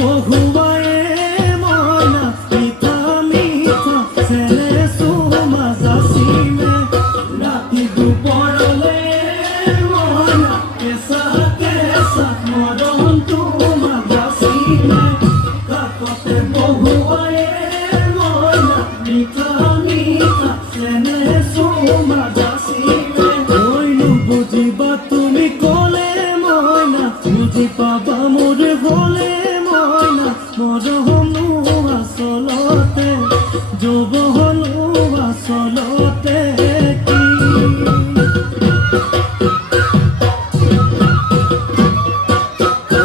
বহুৱায়ে মইনা মিঠা মিঠা চেনে চুমা যাচিলে ৰাতি দুপৰলে মইনা কেঁচা কেঁচা মৰম তোমা যাচিলে কাষতে বহুৱায়ে মইনা মিঠা মিঠা চেনে চুমা যাচিলে কৈনো বুজিবা তুমি ক'লে মইনা বুজি পাবা মোৰ হ'লে মইনা মৰমনো আচলতে যৌৱনো আচলতে কি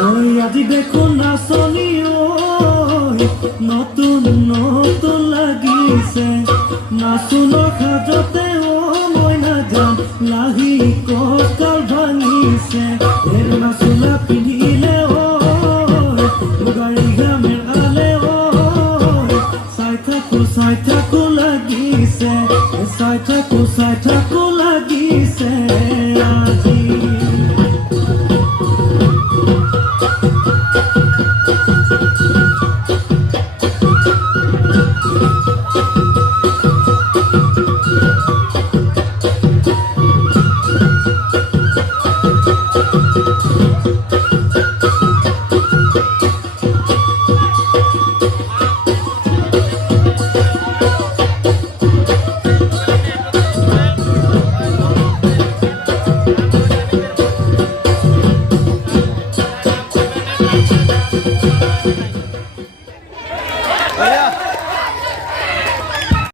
ঐ আজি দেখোন নাচনি ঐ নতুন নতুন লাগিছে নাচোনৰ সাজতে মইনা যাম লাহি কঁকাল ভাঙিছে নাচোনা পিন্ধিলে গাড়ী গামেৰ আলে চাই থাকো লাগিছে চাই থাকো লাগিছে আজি